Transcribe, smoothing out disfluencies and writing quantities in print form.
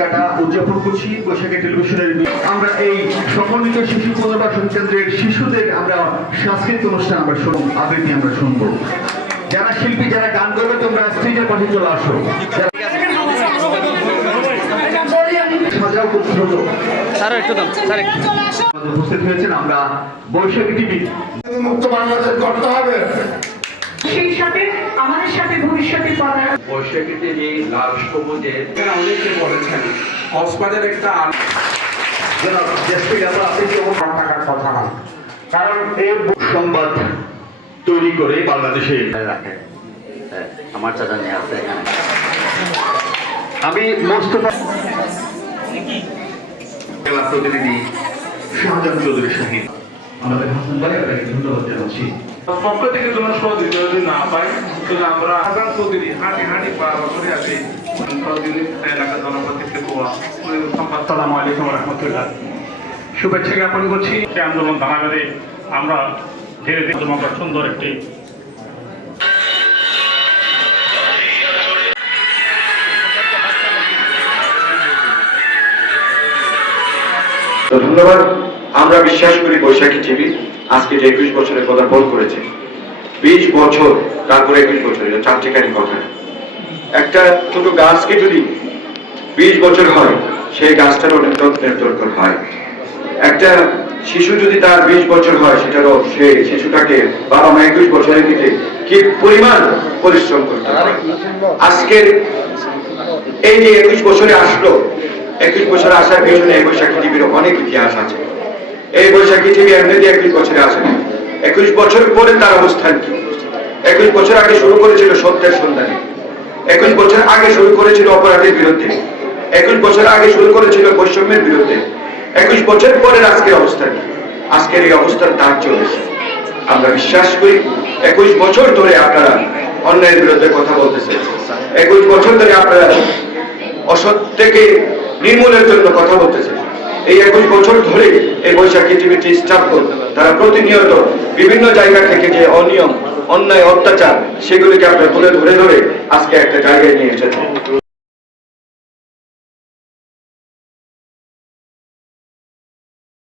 কাটা উদযাপন করছি বৈশাখী টেলিভিশনের। আমরা এই সমন্বিত শিশু পুনর্বাসন কেন্দ্রের শিশুদের আমরা সাংস্কৃতিক অনুষ্ঠান আমরা আবৃত্তি আমরা শুনবো। যারা শিল্পী যারা গান করবে তোমরা স্টেজের পাশে চলে আসো। সাজাও করতে হলো উপস্থিত হয়েছেন। আমরা বৈশাখী টিভি মুক্ত বাংলাদেশ করতে হবে, সেই সাথে আমাদের সাথে ভবিষ্যতে পাড়ার বৈশাখী টিভি লাল সবুজের অনেকে বলেছেন কক্সবাজার একটা থাকার কথা না, কারণ এই সংবাদ তৈরি করে বাংলাদেশে রাখে। আমার চাচা নিয়ে আছে এখানে। আমি মোস্তফা জেলা প্রতিনিধি শাহজাহান চৌধুরী শাহিদ আমাদের হাসান ভাই আপনাকে ধন্যবাদ জানাচ্ছি। পক্ষ থেকে কোনো সহযোগিতা যদি না পাই তাহলে আমরা হাজার চৌধুরী হাঁটি পাড়া করে আছি এলাকার জনপ্রতিনিধি আসসালামু আলাইকুম রহমতুল্লাহ। শুভেচ্ছা জ্ঞাপন করছি। সে আন্দোলন ধারাবাহিকে আমরা ধীরে ধীরে তোমাকে সুন্দর একটি ধন্যবাদ। আমরা বিশ্বাস করি বৈশাখী টিভি আজকে যে 21 বছরের কথা বল করেছে, 20 বছর তারপরে 21 বছর, এটা চারটিখানি কথা। একটা ছোট গাছকে যদি 20 বছর হয় সেই গাছটার অনেক যত্নের দরকার হয়। একটা শিশু যদি তার 20 বছর হয় সেটারও সেই শিশুটাকে বাবা মা 21 বছরের দিকে কি পরিমাণ পরিশ্রম করতে হয়। আজকের এই যে 21 বছরে আসলো, 21 বছর আসার পেছনে এই বৈশাখী টিভির অনেক ইতিহাস আছে। এই বৈশাখী টিভি এমনিতে 21 বছরে আসে না। 21 বছর পরে তার অবস্থান কি? 21 বছর আগে শুরু করেছিল সত্যের সন্ধানে, 21 বছর আগে শুরু করেছিল অপরাধের বিরুদ্ধে, 21 বছর আগে শুরু করেছিল বৈষম্যের বিরুদ্ধে। 21 বছর পরে আজকের অবস্থান কি? আজকের এই অবস্থান তার চলেছে। আমরা বিশ্বাস করি 21 বছর ধরে আপনারা অন্যায়ের বিরুদ্ধে কথা বলতেছেন, 21 বছর ধরে আপনারা অসৎ থেকে নির্মূলের জন্য কথা বলতেছেন। এই 21 বছর ধরে এই বৈশাখী টিভিটি স্টাফ তারা প্রতিনিয়ত বিভিন্ন জায়গা থেকে যে অনিয়ম অন্যায় অত্যাচার সেগুলিকে আপনারা তুলে ধরে আজকে একটা জায়গায় নিয়ে এসেছেন।